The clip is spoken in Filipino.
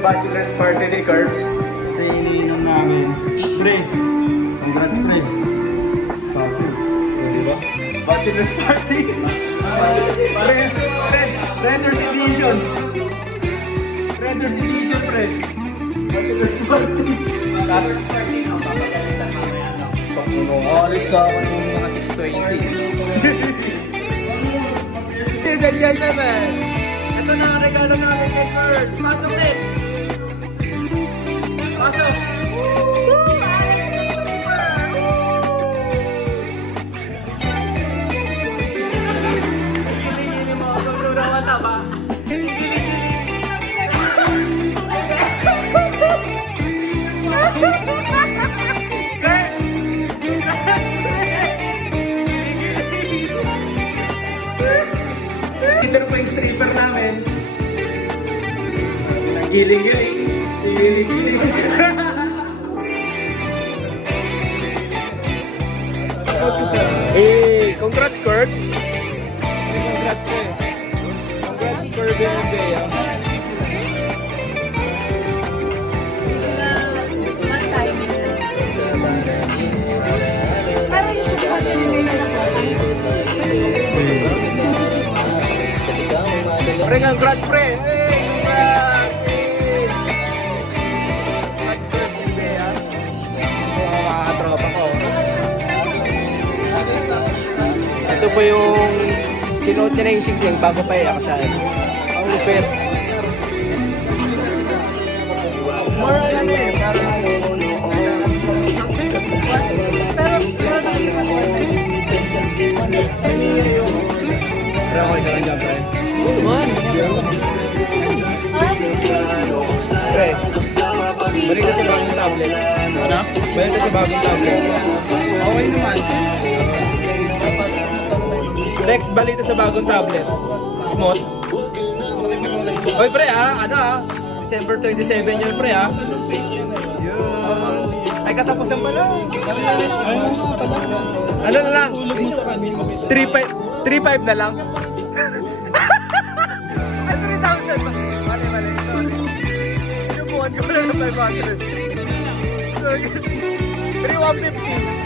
bachelor's party ni Curbs. Ito yung iniinom namin. Pre, congrats pre. Diba? Bachelor's party. Redder's edition. Redder's edition, pre. Bachelor's party. Bachelor's party na papagalitan mamaya, no? Tokuno, alis ka ako ng mga 6:20. Ladies and gentlemen, ito na ang regalo namin kay Curbs. Pasok, Lex! Pasok! Woo! Dito pa yung stripper namin. Giling-giling. Giling-giling. Hey, congrats Curbs! Congrats po. Congrats Curbs and Bea. Parang yung subukan nyo yung Pre, congrats, pre! Hey, congrats! Hey! Congrats, Curbs and Bea. Mga tropa ko. Ito po yung sinuot niya na yung singsing bago pa ikasal. Ang lupit. More ano eh, parang pero nakikipag-order. Pero ako ito lang dyan, pre. Man! Pre, balik ka sa bagong tablet. Ano? Balik ka sa bagong tablet. Okay naman. Lex, balik ka sa bagong tablet. Smooth. Hoy pre ano December 27 yun pre Yun. Ay katapusan pala. Ano na lang? 3.5 na lang. Ay 3,000 pa. Mali, sorry. Sinubuhan ko lang ng 500. 3,150.